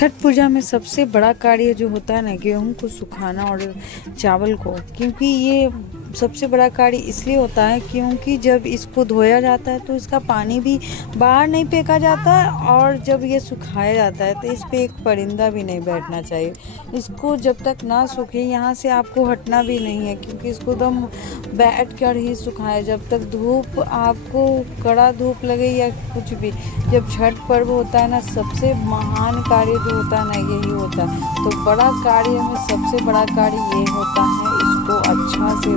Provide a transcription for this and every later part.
छठ पूजा में सबसे बड़ा कार्य जो होता है ना, गेहूं को सुखाना और चावल को, क्योंकि ये सबसे बड़ा कार्य इसलिए होता है क्योंकि जब इसको धोया जाता है तो इसका पानी भी बाहर नहीं फेंका जाता है, और जब ये सुखाया जाता है तो इस पे एक परिंदा भी नहीं बैठना चाहिए। इसको जब तक ना सूखे यहाँ से आपको हटना भी नहीं है, क्योंकि इसको एकदम बैठ कर ही सुखाए। जब तक धूप आपको कड़ा धूप लगे या कुछ भी, जब छठ पर्व होता है ना, सबसे महान कार्य जो होता है ना यही होता है। तो बड़ा कार्य में सबसे बड़ा कार्य ये होता है, इसको अच्छा से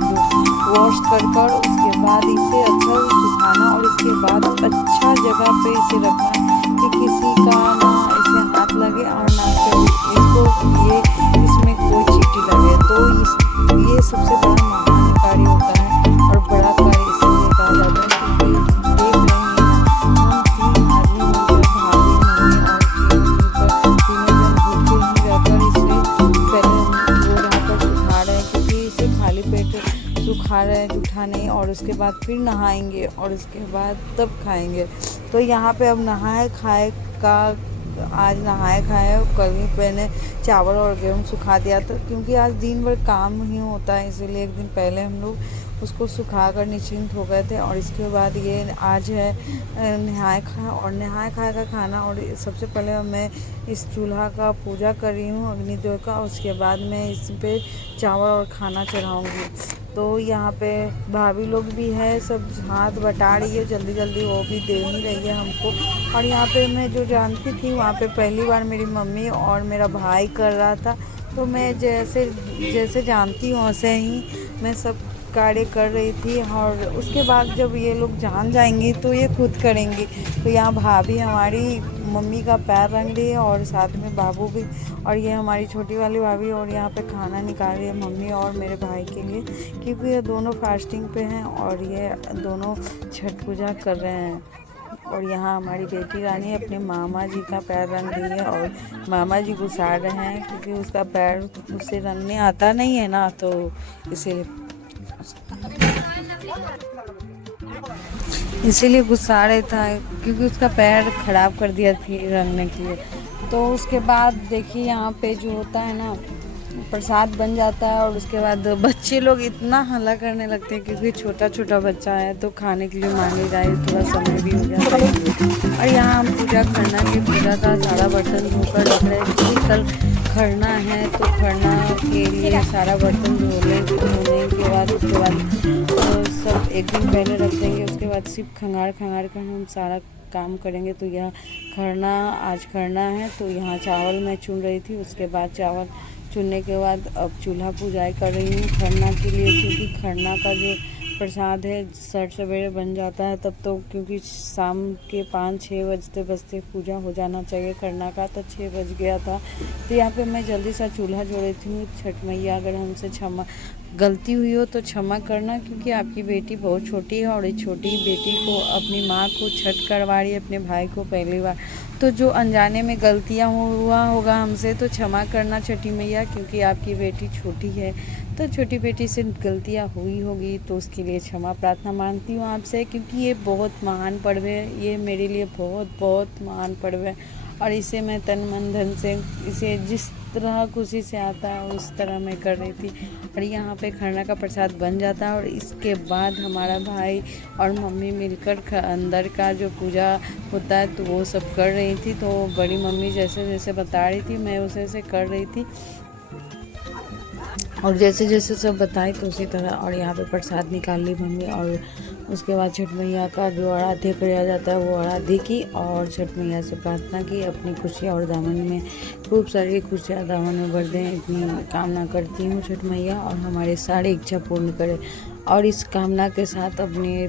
वॉश कर उसके बाद इसे अच्छा से सुखाना, और इसके बाद अच्छा जगह पे इसे रखना कि किसी का ना इसे हाथ लगे और ना इसको ये इसमें कोई चींटी लगे। तो ये सबसे बड़ा महान कार्य होता है, और बड़ा कार्य इसलिए कहा जाता है क्योंकि देख रहे हैं हम 3 आदमी मिलकर भाभी मम्मी और तीनों जन भूखे ही रहकर इसे पहले वो रहकर सुखा रहे हैं, क्योंकि इसे खाली पेट सुखा रहे हैं, जूठा नहीं। और उसके बाद फिर नहाएंगे और उसके बाद तब खाएंगे। तो यहाँ पे अब नहाए खाए का, आज नहाए खाए, कल ही मैंने चावल और गेहूँ सुखा दिया था, क्योंकि आज दिन भर काम ही होता है, इसीलिए एक दिन पहले हम लोग उसको सुखा कर निश्चिंत हो गए थे। और इसके बाद ये आज है नहाए खाए, और नहाए खाए का खाना। और सबसे पहले मैं इस चूल्हा का पूजा कर रही हूँ, अग्निदेव का। उसके बाद मैं इस पे चावल और खाना चढ़ाऊँगी। तो यहाँ पे भाभी लोग भी है, सब हाथ बटा रही है, जल्दी जल्दी वो भी दे ही रही है हमको। और यहाँ पे मैं जो जानती थी वहाँ पे पहली बार मेरी मम्मी और मेरा भाई कर रहा था, तो मैं जैसे जैसे जानती हूँ वैसे ही मैं सब कार्य कर रही थी। और उसके बाद जब ये लोग जान जाएंगी तो ये खुद करेंगी। तो यहाँ भाभी हमारी मम्मी का पैर रंग रही है, और साथ में बाबू भी, और ये हमारी छोटी वाली भाभी। और यहाँ पे खाना निकाल रही है मम्मी और मेरे भाई के लिए, क्योंकि ये दोनों फास्टिंग पे हैं और ये दोनों छठ पूजा कर रहे हैं। और यहाँ हमारी बेटी रानी अपने मामा जी का पैर रंग रही है, और मामा जी गुस्सा रहे हैं क्योंकि उसका पैर उससे रंगने आता नहीं है ना, तो इसीलिए गुस्सा रहा था, क्योंकि उसका पैर ख़राब कर दिया थी रंगने के लिए। तो उसके बाद देखिए यहाँ पे जो होता है ना, प्रसाद बन जाता है, और उसके बाद बच्चे लोग इतना हल्ला करने लगते हैं, क्योंकि छोटा छोटा बच्चा है तो खाने के लिए मांगे जाए, थोड़ा समय भी हो जाता है। और यहाँ हम पूजा पूजा का सारा बर्तन धोकर रख रहे हैं, क्योंकि कल खरना है। तो खरना के लिए सारा बर्तन धोने के बाद उसके बाद तो सब एक दिन पहले रख देंगे। उसके बाद सिर्फ खंगार कर हम सारा काम करेंगे। तो यह आज खरना है, तो यहाँ चावल मैं चुन रही थी। उसके बाद चावल चुनने के बाद अब चूल्हा पूजाई कर रही हूँ खरना के लिए, क्योंकि खरना का जो प्रसाद है सवेरे बन जाता है तब, तो क्योंकि शाम के 5-6 बजते पूजा हो जाना चाहिए खरना का, तो 6 बज गया था। तो यहाँ पे मैं जल्दी सा चूल्हा जोड़ रही थी। छठ मैया अगर हमसे गलती हुई हो तो क्षमा करना, क्योंकि आपकी बेटी बहुत छोटी है, और इस छोटी बेटी को अपनी माँ को छठ करवा रही है, अपने भाई को पहली बार। तो जो अनजाने में गलतियाँ हुआ होगा हमसे, तो क्षमा करना छठी मैया, क्योंकि आपकी बेटी छोटी है, तो छोटी बेटी से गलतियाँ हुई होगी, तो उसके लिए क्षमा प्रार्थना मांगती हूँ आपसे। क्योंकि ये बहुत महान पर्व है, ये मेरे लिए बहुत महान पर्व है, और इसे मैं तन मन धन से, इसे जिस तरह खुशी से आता है उस तरह मैं कर रही थी। और यहाँ पे खरना का प्रसाद बन जाता है, और इसके बाद हमारा भाई और मम्मी मिलकर अंदर का जो पूजा होता है तो वो सब कर रही थी। तो बड़ी मम्मी जैसे जैसे बता रही थी मैं उसे कर रही थी, और जैसे जैसे सब बताए तो उसी तरह। और यहाँ पे प्रसाद निकाल ली मम्मी, और उसके बाद छठ मैया का जो आराध्य किया जाता है वो आराध्य की, और छठ मैया से प्रार्थना की अपनी खुशियाँ और दामन में खूब सारी खुशियाँ दामन में भर दें, इतनी कामना करती हूँ छठ मैया, और हमारी सारी इच्छा पूर्ण करे। और इस कामना के साथ अपने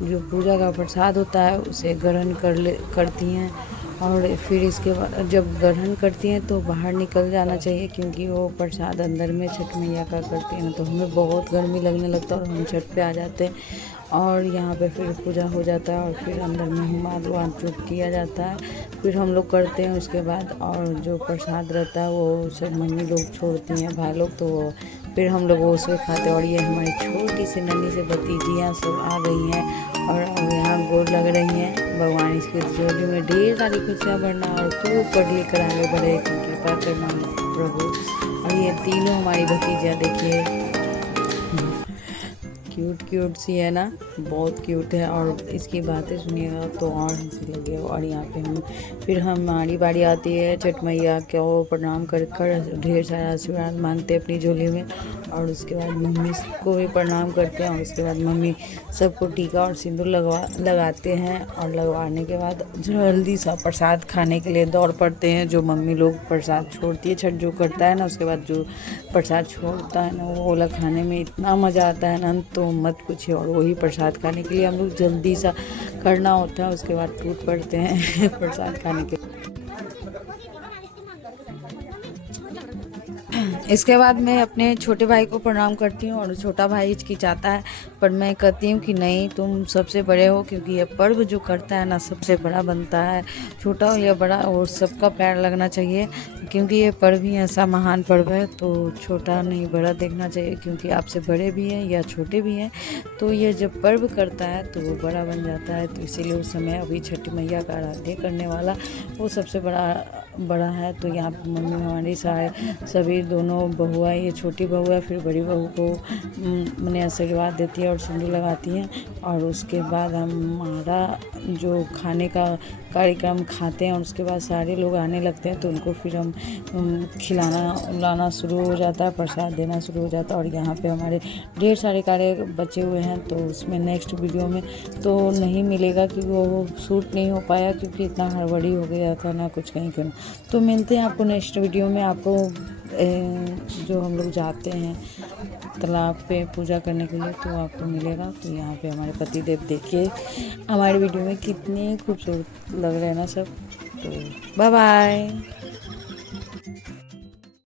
जो पूजा का प्रसाद होता है उसे ग्रहण करती हैं। और फिर इसके बाद जब ग्रहण करती हैं तो बाहर निकल जाना चाहिए, क्योंकि वो प्रसाद अंदर में छठ मैया का करते हैं, तो हमें बहुत गर्मी लगने लगता है और हम छत पे आ जाते हैं। और यहाँ पे फिर पूजा हो जाता है, और फिर अंदर में हुमाद जो किया जाता है, फिर हम लोग करते हैं उसके बाद। और जो प्रसाद रहता है वो सब मम्मी लोग छोड़ती हैं, भाई लोग, तो फिर हम लोग वो उसमें खाते हैं। और ये हमारी छोटी सी नन्ही से भतीजियाँ सब आ गई हैं, और यहाँ गोर लग रही हैं। भगवान इसके झोली में ढेर सारी खुशियाँ भरना और खूब पढ़ लिख कर आगे बढ़े, कृपा करना प्रभु। और ये तीनों हमारी भतीजा देखिए, क्यूट क्यूट सी है ना, बहुत क्यूट है। और इसकी बातें सुनिएगा तो और हंसी लगेगा। और यहाँ पे फिर हमारी बारी आती है छठ मैया को प्रणाम कर ढेर सारा आशीर्वाद मांगते हैं अपनी झोली में। और उसके बाद मम्मी को भी प्रणाम करते हैं। और उसके बाद मम्मी सबको टीका और सिंदूर लगाते हैं। और लगवाने के बाद जल्दी सा प्रसाद खाने के लिए दौड़ पड़ते हैं। जो मम्मी लोग प्रसाद छोड़ती है, छठ जो करता है ना, उसके बाद जो प्रसाद छोड़ता है ना, वो वाला खाने में इतना मज़ा आता है ना, तो मत पूछिए। और वही प्रसाद खाने के लिए हम लोग जल्दी सा करना होता है, उसके बाद टूट पड़ते हैं प्रसाद खाने के। इसके बाद मैं अपने छोटे भाई को प्रणाम करती हूँ और छोटा भाई हिचकिचाता है, पर मैं कहती हूँ कि नहीं, तुम सबसे बड़े हो, क्योंकि ये पर्व जो करता है ना सबसे बड़ा बनता है। छोटा हो या बड़ा और सबका पैर लगना चाहिए, क्योंकि ये पर्व ही ऐसा महान पर्व है। तो छोटा नहीं बड़ा देखना चाहिए, क्योंकि आपसे बड़े भी हैं या छोटे भी हैं, तो ये जब पर्व करता है तो वो बड़ा बन जाता है। तो इसीलिए उस समय अभी छठी मैया का आराध्य करने वाला वो सबसे बड़ा है। तो यहाँ पर मम्मी हमारी सभी दोनों बहुआ, ये छोटी बहू है, फिर बड़ी बहू को मैंने आशीर्वाद देती है और सिंदूर लगाती हैं। और उसके बाद हमारा जो खाने का कार्यक्रम खाते हैं और उसके बाद सारे लोग आने लगते हैं, तो उनको फिर हम खिलाना उलाना शुरू हो जाता है, प्रसाद देना शुरू हो जाता है। और यहाँ पे हमारे ढेर सारे कार्य बचे हुए हैं, तो उसमें नेक्स्ट वीडियो में तो नहीं मिलेगा, क्योंकि वो शूट नहीं हो पाया, क्योंकि इतना हड़बड़ी हो गया था ना कुछ कहीं कहीं। तो मिलते हैं आपको नेक्स्ट वीडियो में। आपको जो हम लोग जाते हैं तालाब पे पूजा करने के लिए, तो आपको मिलेगा। तो यहाँ पे हमारे पति देव देखिए हमारे वीडियो में कितने खूबसूरत लग रहे हैं ना सब। तो बाय बाय।